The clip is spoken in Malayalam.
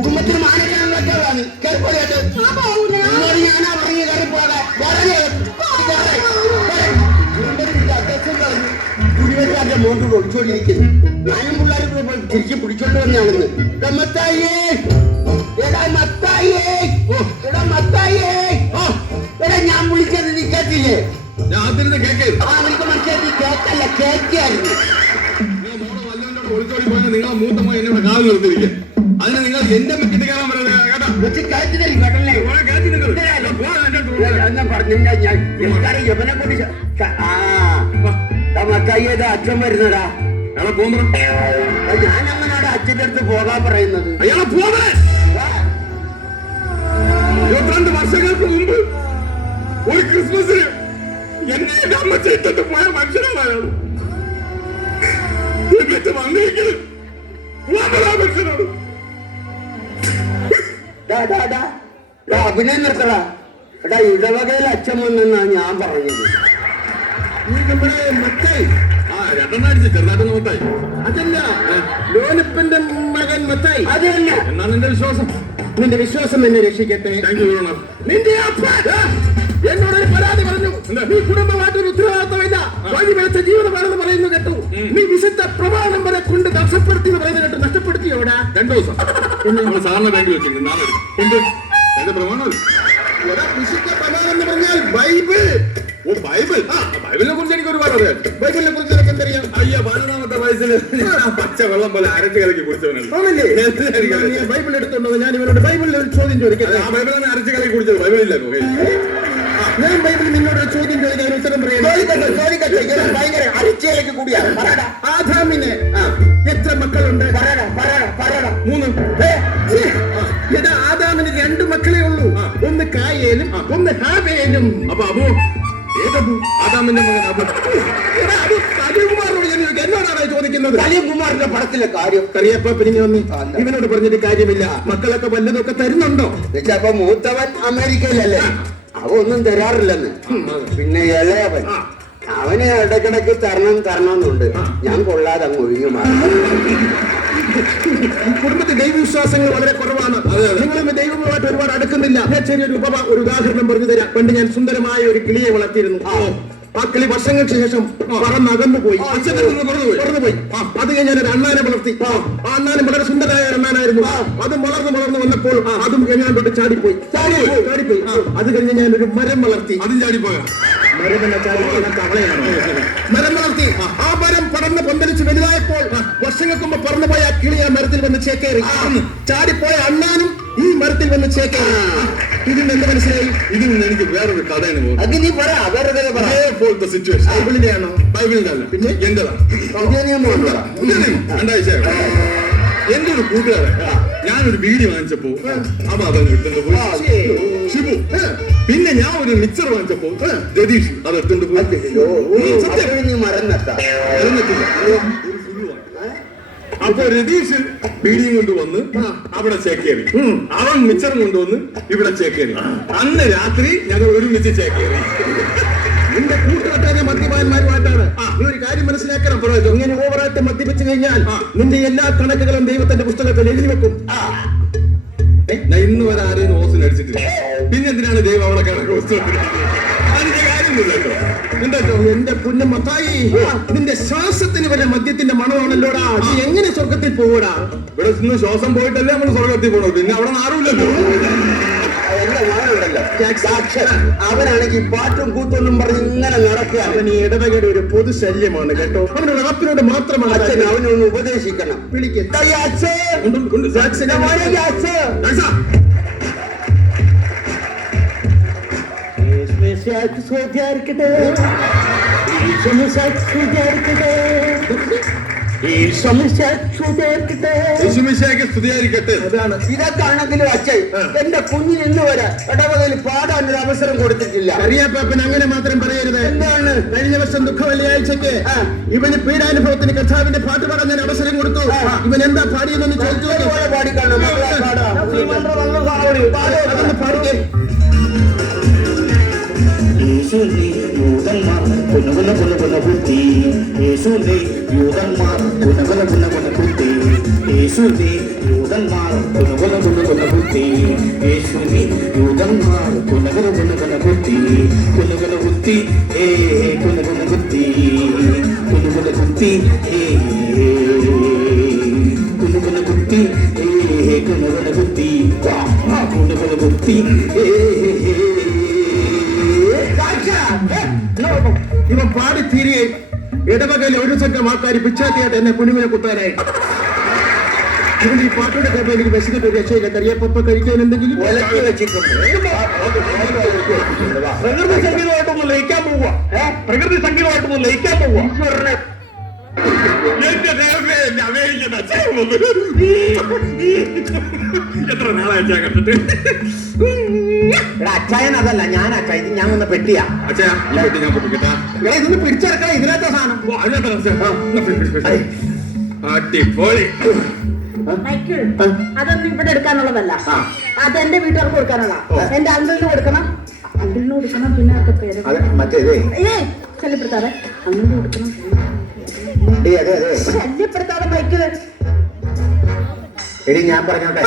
കുടുംബത്തിന് മാനേജാണ് കേൾപ്പോഴായിട്ട് ഞാനാ പറഞ്ഞു കയറി പോകാൻ കുടിവെക്കാരുടെ മോട്ട് ഒളിച്ചോണ്ടിരിക്കുന്നു. ഞാനും പിള്ളേർ തിരിച്ച് പിടിച്ചോണ്ട് വന്നാണെന്ന്. മത്തായിയേ എടാ മത്തായിയേ എടാ മത്തായിയേ എടാ ഞാൻ വിളിച്ചത് നീ കേട്ടില്ലേ? ഞാൻ കേക്ക് എനിക്ക് മനസ്സിലാക്കി കേക്കല്ല കേക്കായിരുന്നു. ഒളിച്ചോടി പോയാൽ നിങ്ങളെ മൂത്ത മോൻ എന്നോട് കാല് നിർത്തിയിരിക്കുക. അതിന് നിങ്ങൾ എന്റെ മെക്കിട്ട് കയറാൻ പറയുന്നത് കേട്ടോ. മത്തായിയേതാ അച്ഛൻ വരുന്നടാ. അയാളെ പോകുമ്പോ ഞാൻ അങ്ങനാണ് അച്ഛൻ്റെ അടുത്ത് പോകാൻ പറയുന്നത്. അയാളെ പോകേ 22 വർഷങ്ങൾക്ക് മുമ്പ് ഒരു ക്രിസ്മസിന് എന്നെ എന്റെ അമ്മ ചെയ്തിട്ട് പോയ മനുഷ്യനാണ് അയാൾ. എന്നിട്ട് വന്നിരിക്കുന്നത് മനുഷ്യനാണ്. അഭിനയം നിർത്തടാ. എടാ ഇടവകയിൽ അച്ഛൻ വന്നെന്നാ ഞാൻ പറഞ്ഞത്. നമ്മുടെ മത്തായി രണ്ടെണ്ണടിച്ച് ചെറുതായിട്ടൊന്ന് മത്തായി. അതല്ല ലോനപ്പന്റെ മകൻ മത്തായി. അത് തന്നെ. എന്നാണ് എന്റെ വിശ്വാസം. നിന്റെ വിശ്വാസം എന്നെ രക്ഷിക്കട്ടെ. നിന്റെ എന്നോടൊരു പരാതി പറഞ്ഞു. നീ കുടുംബമായിട്ടൊരു ഉത്തരവാദിത്തമില്ല, വഴി വെച്ച ജീവിതമാണെന്ന് പറയുന്നു കേട്ടു. നീ വിശുദ്ധ പ്രമാണം വരെ കൊണ്ട് നഷ്ടപ്പെടുത്തി എന്ന് പറയുന്നത് കേട്ടു. നഷ്ടപ്പെടുത്തിയോടാ? 2 ദിവസം സാറിന് വേണ്ടി വെച്ചിട്ടുണ്ട്. നാളെ എന്ത് എന്റെ പ്രമാണം? വിശുദ്ധ പ്രമാണം എന്ന് പറഞ്ഞാൽ ബൈബിൾ. ഓ ബൈബിൾ. ബൈബിളിനെ കുറിച്ച് എനിക്ക് ഒരുപാട് അറിയാം. ബൈബിളിനെ കുറിച്ച് എനിക്ക് എന്തറിയാം? അയ്യോ 18ാമത്തെ വയസ്സിൽ പച്ച വെള്ളം പോലെ അരച്ച് കലക്കി കുടിച്ചവനാണ്. ബൈബിൾ എടുത്തോണ്ടോ? ഞാൻ ഇവരോട് ബൈബിളിൽ ഒരു ചോദ്യം ചോദിക്കട്ടെ. ആ ബൈബിളിനെ അരച്ച് കലക്കി കുടിച്ചത് ബൈബിളില്ല. ഞാൻ ബൈബിളിൽ നിന്നോട് ചോദ്യം ചോദിക്കാൻ ഉത്തരം പറയാം. ഭയങ്കര അരിച്ചയിലേക്ക് കൂടിയാ. ആദാമിന് എത്ര മക്കളുണ്ട്? 3. എടാ ആദാമിന് 2 മക്കളേ ഉള്ളൂ. ഒന്ന് കായേലും ഒന്ന് ഹാബേലും. അപ്പൊ അബു ഏതബു? ആദാമിന്റെ മകൻ അബു. കലികുമാറിനോട് ഞാൻ എന്നോടാണ് ചോദിക്കുന്നത്. കലികുമാറിന്റെ പടത്തിലെ കാര്യം കറിയപ്പ പിന്നെ വന്ന് ഇവനോട് പറഞ്ഞിട്ട് കാര്യമില്ല. മക്കളൊക്കെ വല്ലതൊക്കെ തരുന്നുണ്ടോ? അപ്പൊ മൂത്തവൻ അമേരിക്കയിലല്ലേ, അവ ഒന്നും തരാറില്ലെന്ന്. പിന്നെ ഇളയവൻ അവന് ഇടക്കിടക്ക് തരണമെന്നുണ്ട്. ഞാൻ കൊള്ളാതെ അങ്ങ് ഒഴിഞ്ഞു മാറി. കുടുംബത്തിൽ ദൈവവിശ്വാസങ്ങൾ വളരെ കുറവാണ്. നിങ്ങളും ദൈവവുമായിട്ട് ഒരുപാട് അടുക്കുന്നില്ല. ചെറിയൊരു ഒരു ഉദാഹരണം പറഞ്ഞു തരാം. പണ്ട് ഞാൻ സുന്ദരമായ ഒരു കിളിയെ വളർത്തിയിരുന്നു. ആ കിളി വർഷങ്ങൾക്ക് ശേഷം പറന്നകന്നു പോയി. പറന്നുപോയി. അത് കഴിഞ്ഞ് ഞാനൊരു അണ്ണാനെ വളർത്തി. ആ അണ്ണാനും വളരെ സുന്ദരമായ അണ്ണാനായിരുന്നു. അത് വളർന്ന് വന്നപ്പോൾ അതും ഞാൻ തൊട്ട് ചാടിപ്പോയി. അത് കഴിഞ്ഞ് ഞാനൊരു മരം വളർത്തി. അതും ചാടിപ്പോയാ? മരം വളർത്തി. ആ മരം പടർന്ന് പന്തലിച്ച് വലുതായപ്പോൾ വർഷങ്ങൾക്ക് മുമ്പ് പറന്നുപോയ ആ കിളി ആ മരത്തിൽ വന്ന് ചേക്കേറി. ചാടിപ്പോയ അണ്ണാനും ഈ മരത്തിൽ വന്ന് ചേക്കേറി. ഇതിന് എന്ത് മനസ്സിലായി? ഇതിൽ നിന്ന് എനിക്ക് വേറൊരു കഥയാണ് സിറ്റുവേഷൻ. ബൈബിളിന്റെയാണോ? ബൈബിളിന്റെ അല്ല, പിന്നെ എന്റേതാണ്. എന്റെ ഒരു കൂട്ടുകാരൻ ഞാനൊരു ബീഡി വാങ്ങിച്ചപ്പോ അവ അതങ്ങ് ഇട്ടുണ്ട് പോയി. ഷിബു. പിന്നെ ഞാൻ ഒരു മിക്സർ വാങ്ങിച്ചപ്പോ രതീഷ് അത് ഇട്ടുണ്ട് പോയി. അപ്പൊ രതീഷ് ബീഡിയും കൊണ്ടുവന്ന് അവിടെ ചേക്കേറി. അവൻ മിച്ചറും കൊണ്ടുവന്ന് ഇവിടെ ചേക്കേറി. അന്ന് രാത്രി ഞങ്ങൾ ഒരുമിച്ച് ചേക്കേറി. നിന്റെ കൂട്ടുകെട്ടായ മദ്യപാന്മാരുമായിട്ടാണ്. നീ ഒരു കാര്യം മനസ്സിലാക്കണം. ഇങ്ങനെ ഓവറായിട്ട് മദ്യപിച്ചു കഴിഞ്ഞാൽ നിന്റെ എല്ലാ കണക്കുകളും ദൈവത്തിന്റെ പുസ്തകത്തിൽ എഴുതി വെക്കും. ഞാൻ ഇന്ന് വരെ ആരെയും ഓസിന് അടിച്ചിട്ടില്ല. പിന്നെ എന്തിനാണ് ദൈവം അവിടെ കണക്ക് പുസ്തകത്തിൽ? അതിന്റെ കാര്യമൊന്നുമില്ല കേട്ടോ. എന്താ എന്റെ കുഞ്ഞു മത്തായി, നിന്റെ ശ്വാസത്തിന് വരെ മദ്യത്തിന്റെ മണമാണല്ലോടാ. നീ എങ്ങനെ സ്വർഗത്തിൽ പോകൂടാ? ഇവിടെ നിന്ന് ശ്വാസം പോയിട്ടല്ലേ നമ്മൾ സ്വർഗത്തിൽ പോകണം. പിന്നെ അവിടെ ആരുമില്ലല്ലോ. അവനാണെങ്കിൽ പാട്ടും കൂത്തൊന്നും പറഞ്ഞ് ഇങ്ങനെ നടക്കുക. അവൻ ഈ ഇടവകയുടെ ഒരു പൊതു ശല്യമാണ് കേട്ടോ. അവനോട് അപ്പിനോട് മാത്രമാണ് അച്ഛൻ അവനൊന്ന് ഉപദേശിക്കണം. അതാണ്. ഇതൊക്കെയാണെങ്കിലും അച്ഛൻ എന്റെ കുഞ്ഞിന് ഇന്ന് വരെ ഇടവകയിൽ പാടാൻ ഒരു അവസരം കൊടുത്തിട്ടില്ല. കറിയാപ്പാപ്പൻ അങ്ങനെ മാത്രം പറയരുത്. എന്താണ്? കഴിഞ്ഞ വർഷം ദുഃഖ വെള്ളിയാഴ്ചക്ക് ഇവന് പീഡാനുഭവത്തിന് കർത്താവിന്റെ പാട്ട് പാടാൻ ഞാൻ അവസരം കൊടുത്തു. ഇവൻ എന്താ പാടിയെന്നൊന്ന് ചോദിച്ചു. പാടിക്കാണോ? അതൊന്ന് പാടിക്കേ. യൂതന്മാർ കുത്തി യേശുവിനെ യൂതന്മാർ കുത്തി യേശുവേ യൂതന്മാർ കുനകുന കുനകുന കുത്തി യേശുവേ യൂതന്മാർ കുനകുന കുനകുന കുത്തി കുനകുന കുത്തി ഏ കുനകുന കുത്തി കുനകുന കുത്തി ഏ കുനകുന കുത്തി ഏ കുനകുന കുത്തി കുനകുന കുത്തി ഇവൻ പാടി തീരെ ഇടവകയിലെ ഒരു സംഘം ആൾക്കാർ പിച്ചാത്തിയായിട്ട് എന്നെ കുഞ്ഞുവിനെ കുത്താനായി. ഇവന്റെ ഈ പാട്ടോടെ കേട്ടോ എനിക്ക് വിശന്നിട്ട് ഒരു രക്ഷയില്ല. കറിയപ്പ കഴിക്കാൻ എന്തെങ്കിലും ഒലക്കി വെച്ചിട്ടുണ്ട്. പ്രകൃതി സംഗീതമായിട്ടൊന്ന് ലയിക്കാൻ പോവുക. പ്രകൃതി സംഗീതമായിട്ടൊന്ന് ലയിക്കാൻ പോവുക. എന്റെ ദൈവമേ, എന്റെ അമേരിക്കൻ അച്ഛൻ വന്നു. എത്ര നാളാഴ്ച കണ്ടിട്ട്. അച്ചായൻ അതല്ല, ഞാൻ അച്ചായ, ഇത് ഞാൻ വന്ന പെട്ടിയാ. അച്ഛാ ഈ പെട്ടി ഞാൻ പൊട്ടിക്കട്ടാ. ഇതൊന്ന് പിടിച്ചെടുക്കണം. ഇതിനകത്ത സാധനം ഓ, അതിനകത്താണ് അച്ഛാ. എന്നാ പിടി. അടിപൊളി. മൈക്കിൾ, അതൊന്നും ഇവിടെ എടുക്കാനുള്ളതല്ല. അതെന്റെ വീട്ടുകാർക്ക് കൊടുക്കാനുള്ള. എന്റെ അങ്കിളിന് കൊടുക്കണം, അങ്കിളിന് കൊടുക്കണം, പിന്നെ ഒക്കെ പേര് മറ്റേതേ ശല്യപ്പെടുത്താതെ അങ്കിളിന് കൊടുക്കണം. അതെ അതെ ശല്യപ്പെടുത്താതെ മൈക്കിൾ. എടി ഞാൻ പറഞ്ഞോട്ടെ.